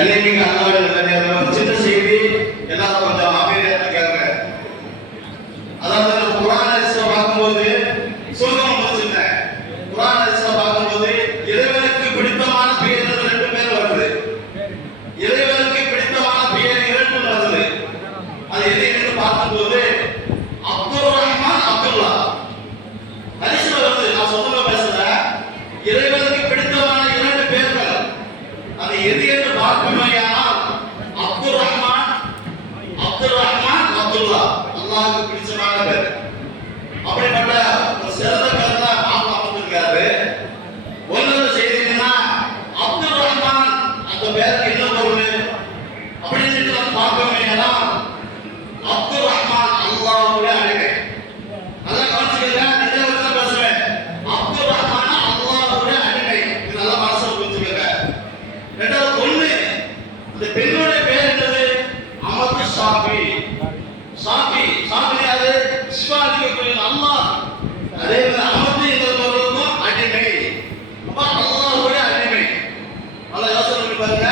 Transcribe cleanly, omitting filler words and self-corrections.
கண்ணியமிக்க அல்லாஹ்வின் ஒரு சின்ன செய்தி எல்லாரும் கொஞ்சம் அமைதியா இருக்காங்க. அதாவது குர்ஆன் ஹதீஸை பார்க்கும்போது சுருக்கமா முடிச்சிட்டேன். குர்ஆன் ஹதீஸை பார்க்கும்போது இறைவனுக்கு பிடித்தமான பெயர்கள் 2 பேர் வருது. இறைவனுக்கு பிடித்தமான பெயர் 2 வருது. அது எது என்று பார்க்கும்போது அப்துர் ரஹ்மான், அப்துல்லா. ஹதீஸ்ல வருது. நான் சொந்தமா பேசுறேன். இறைவனுக்கு பிடித்தமான 2 பேர்கள். அது எது என்று பார்க்கும்போது அப்துர் ரஹ்மான், அப்துல்லா. அல்லாஹ்வுக்கு பிடிச்சமான பேர். அப்படிப்பட்ட ஒரு சிறந்த பேர் தான் ஆமா வந்திருக்காரு. ஒன்றாவது செய்தி என்னன்னா அப்துர் ரஹ்மான் அந்த பேருக்கு என்ன பொருள் அப்படின்னு நம்ம பார்க்கணும்னா அப்துர் ரஹ்மான் அல்லாஹ்வுடைய அடிமை. அதான் கவனிச்சுக்கங்க. ரெண்டே வருஷம் பேசுவேன். அப்துர் ரஹ்மான் அல்லாஹ்வுடைய அடிமை. இது நல்லா மனசுல புரிஞ்சுக்கங்க. ரெண்டாவது பொண்ணு, அந்த பெண்ணோட பேர் என்னது? அமது ஷாஃபி. ஷாஃபி அது இஸ்வாலிக்கு அல்லாஹ். அதே மாதிரி அமது என்கிறவர்களுக்கும் அடிமை. அப்ப அல்லாஹ்வுடைய அடிமை. நல்லா யோசனை பண்ணி பாருங்க.